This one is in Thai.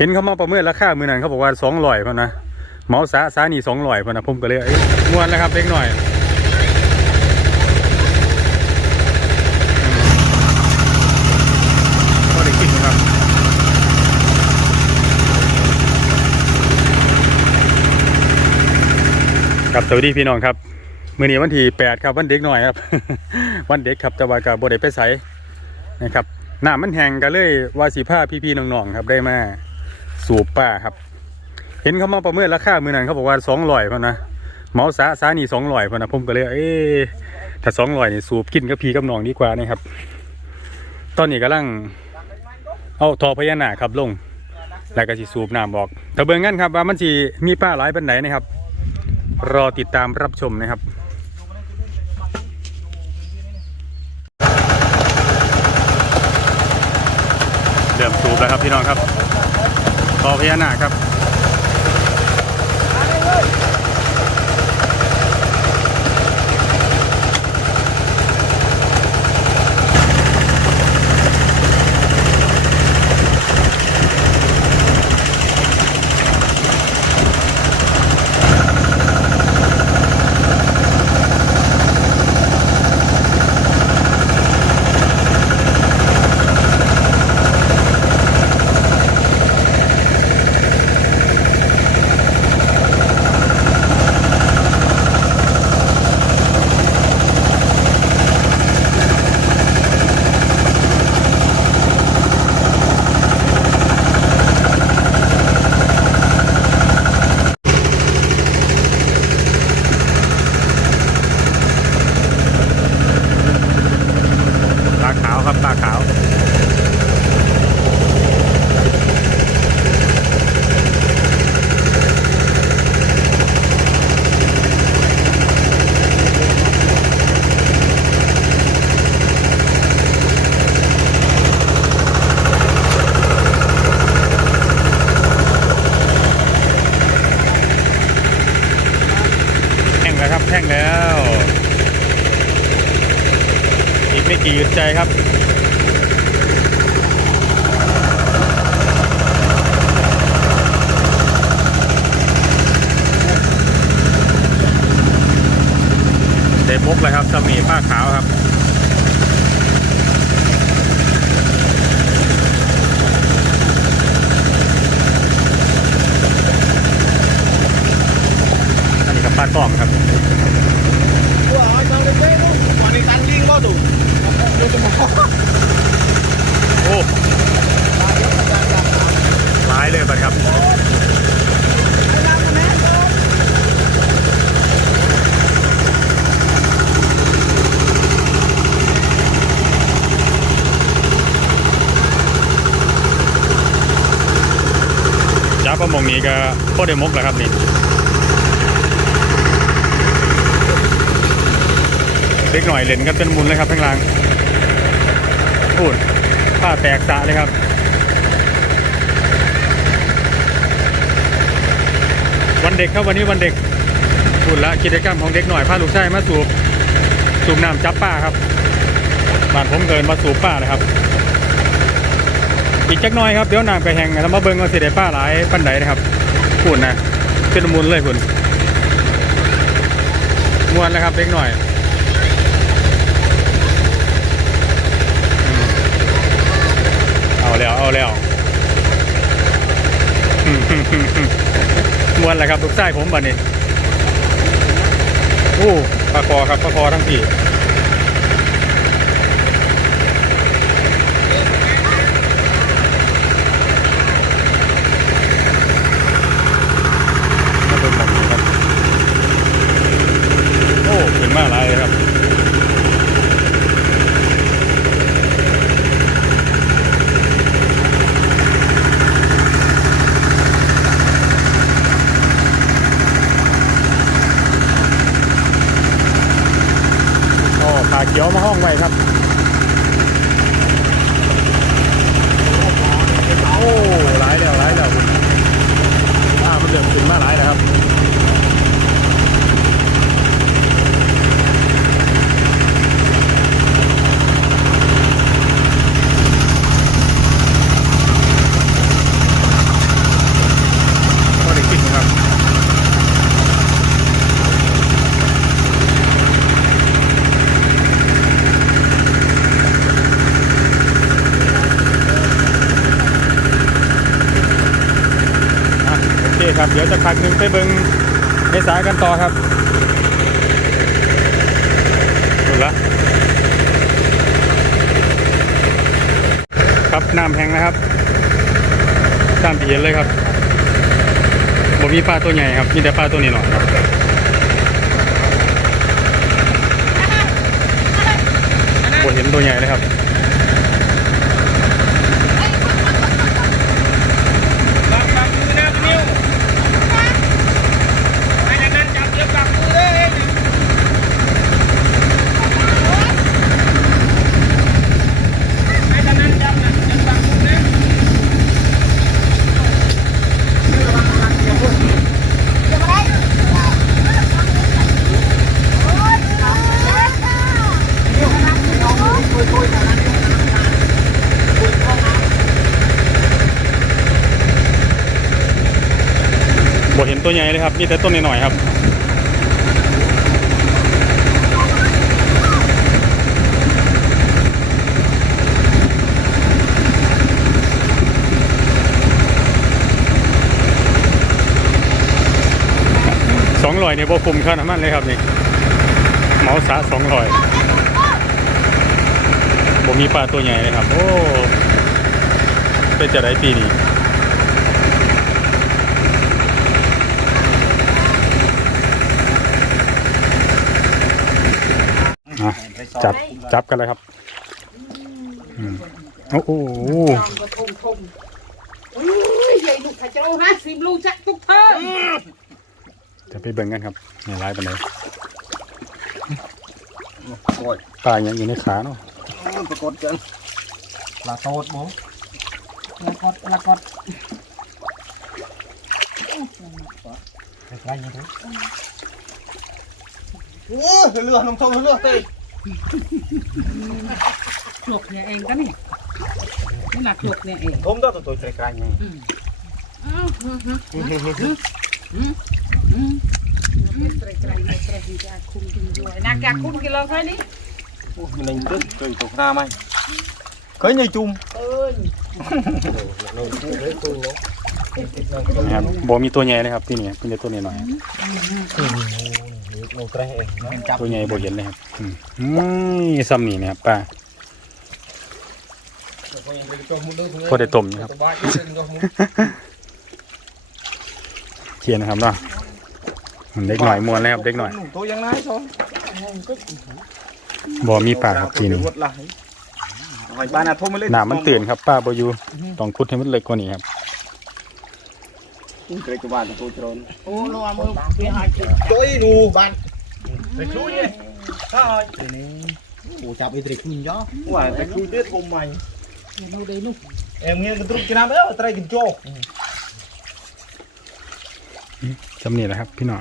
เห็นเขามาประเมินราคามือนั้นเขาบอกว่าสองร้อยพอนะเมาสาสานี่สองร้อยพอนะผมก็เลยเอ้ยมวนแล้วครับเล็กหน่อยก็ได้กินอยู่ครับกับสวัสดีพี่น้องครับมื้อนี้วันที่8ครับวันเด็กหน่อยครับ วันเด็กครับแต่ว่าก็บ่ได้ไปไสนะครับหน้ำมันแห้งก็เลยว่าสิพาพี่ๆน้องๆครับได้มา สูบป่าครับ เห็นเขามาประเมินราคามือนั้นเขาบอกว่า200พอนะเมาสาสานี่200พอนะผมก็เลยเอ๊ถ้า200นี่สูบกินกับพีกับน้องดีกว่านะครับ ตอนนี้กำลัง เอาทอพญานาคครับลง แล้วก็สิสูบน้ำออกแต่เบิ่งกันครับว่ามันสิมีป้าหลายเปานไหนนะครับ รอติดตามรับชมนะครับเริ่มสูบแล้วครับพี่น้องครับ ต่อพญานาคครับ ปลาขาวครับปลาขาว แห้งแล้วครับแห้งแล้ว อีกไม่กี่อึดใจครับเดมุกเลยครับสมีผ้าขาวครับ อันนี้กับปลากล้องครับ Wah, jangan lebih tu. Wah, ni kanding kau tu. Dia tu mau. โอ้ร้ายเลยบัดครับ จ้าประมงนี้ก็พ่อได้มกแล้วครับนี่เล็กหน่อยเล่นกันเป็นมุนเลยครับข้างล่างพูดผ้าแตกสะเลยครับ วันเด็กครับวันนี้วันเด็กพูดละกิจกรรมของเด็กหน่อยพาลูกชายมาสูบสูบน้ำจับป้าครับบ้านผมเกินมาสูบป้านะครับ อีกจักน่อยครับเดี๋ยวน้ำไปแห้งแล้วมาเบิ่งว่าสิได้ป้าหลายปันใดนะครับพูดนะเป็นมุนเลยคุณมวนนะครับเด็กหน่อยเอาแล้วเอาแล้วมวนแหละครับลูกไส้ผมบัดนี้โอ้ปลาคอครับปลาคอทั้งที่ เดี๋ยวมาห้องไว้ครับ เดี๋ยวจะพักหนึ่งไปเบิงเมษากันต่อครับสุดละครับน้ำแห้งนะครับตามที่เห็นเลยครับบ่มีปลาตัวใหญ่ครับ มีแต่ปลาตัวนี้หน่อยครับบ่เห็นตัวใหญ่เลยครับจับมือนะพี่นิวไม่อย่างนั้นจับเดี๋ยวจับมือเลยไม่อย่างนั้นจับนะจับจับมือนะ บ่เห็น ตัวใหญ่เลยครับ มีแต่ต้นหน่อยๆครับสองร้อยเนี่ยบ่คุ้มค่าน้ำมันเลยครับนี่เหมาสาสองร้อยบ่มีปลาตัวใหญ่เลยครับ โอ้เป็นจะได้ปีนี้ จับจับกันเลยครับอืมโอ้โหทมทมโอ้ยใหญ่ลูกข้าเจ้าห้าสิบลูกจักทุกเพิ่มจะไปเบิ่งกันครับนี่ร้ายปันเลยโอ้ยปลายังอยู่ในขาเนาะปรากฏกันปลาโตดมั้งละกดละกดใกล้ๆยังไงโอ้ยเรือน้ำส้มเรือเต้ จกเนี่ยเองก็นี่นี่หลักจกเนี่ยเองทมตัวตัวใกล้ๆยังอ้าวฮึฮึฮึฮึฮึไตรไตรไตรไตรที่จะคุมกินด้วยนักอยากคุมกินเราแค่นี้ mình đánh tức từ tục ra mày khởi nhây chung เอ้ยนะครับบ่มีตัวใหญ่เลยครับที่นี่เป็นแต่ตัวนี้หน่อย nồi tre nó ตัวใหญ่บ่เห็นเลยครับอืมอืมซ้ำนี่นะครับปลาพอได้ต้มนะครับเทียนนะครับเนาะเด็กหน่อยมวนแล้วครับเด็กหน่อย tôi giang lái thôi บ่มีปลาครับที่นี่ vượt lại hỏi ba nào thôi mới lên น้ำมันตื่นครับป้าบ่อยู่ต้องขุดให้มันเล็กกว่านี้ครับ cái cho bạn tôi trốn โอ้ลงมือเปียหายจุด tôi nù bạn phải chui đi thôi Ủa chạp y trịch nhìn gió quả phải chui tiết cùng mày ดูดีลูก em nghe cái trục cái nào đó tay kinh cho จำนี่แหละครับพี่น้อง